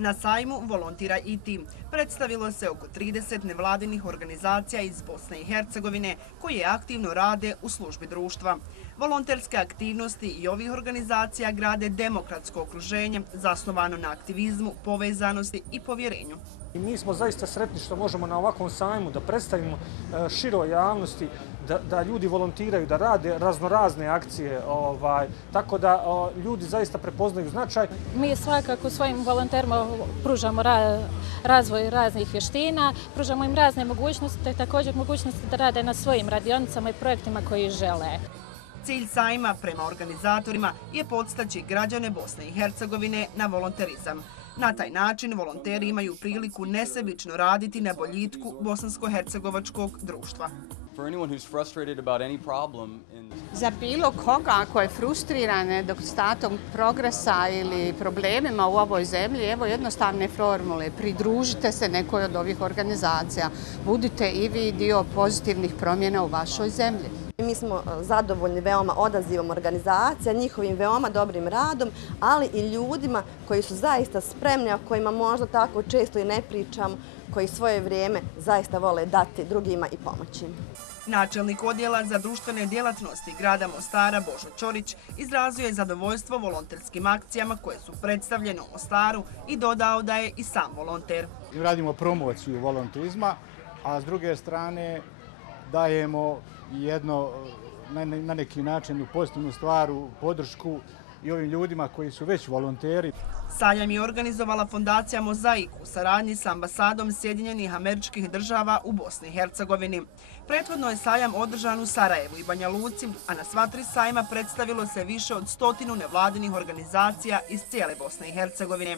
Na sajmu Volontira i ti predstavilo se oko 30 nevladinih organizacija iz Bosne i Hercegovine koje aktivno rade u službi društva. Volonterske aktivnosti i ovih organizacija grade demokratsko okruženje zasnovano na aktivizmu, povezanosti i povjerenju. Mi smo zaista sretni što možemo na ovakvom sajmu da predstavimo široj javnosti da ljudi volontiraju, da rade raznorazne akcije, tako da ljudi zaista prepoznaju značaj. Mi svakako svojim volonterima pružamo razvoj raznih vještina, pružamo im razne mogućnosti, također mogućnosti da rade na svojim radionicama i projektima koji žele. Cilj sajma prema organizatorima je podstaći građane Bosne i Hercegovine na volonterizam. Na taj način volonteri imaju priliku nesebično raditi na boljitku bosansko-hercegovačkog društva. Za bilo koga ako je frustriran nedostatkom progresa ili problemima u ovoj zemlji, evo jednostavne formule. Pridružite se nekoj od ovih organizacija. Budite i vi dio pozitivnih promjena u vašoj zemlji. Mi smo zadovoljni veoma odazivom organizacija, njihovim veoma dobrim radom, ali i ljudima koji su zaista spremni, o kojima možda tako često i ne pričamo, koji svoje vrijeme zaista vole dati drugima i pomoći. Načelnik odjela za društvene djelatnosti grada Mostara Božo Ćorić izrazio je zadovoljstvo volonterskim akcijama koje su predstavljene u Mostaru i dodao da je i sam volonter. Radimo promociju volonterizma, a s druge strane dajemo jedno na neki način u pozitivnu stvaru podršku i ovim ljudima koji su već volonteri. Sajam je organizovala fondacija Mozaik u saradnji s ambasadom Sjedinjenih Američkih Država u Bosni i Hercegovini. Prethodno je sajam održan u Sarajevu i Banja Luci, a na sva tri sajma predstavilo se više od 100 nevladinih organizacija iz cijele Bosne i Hercegovine.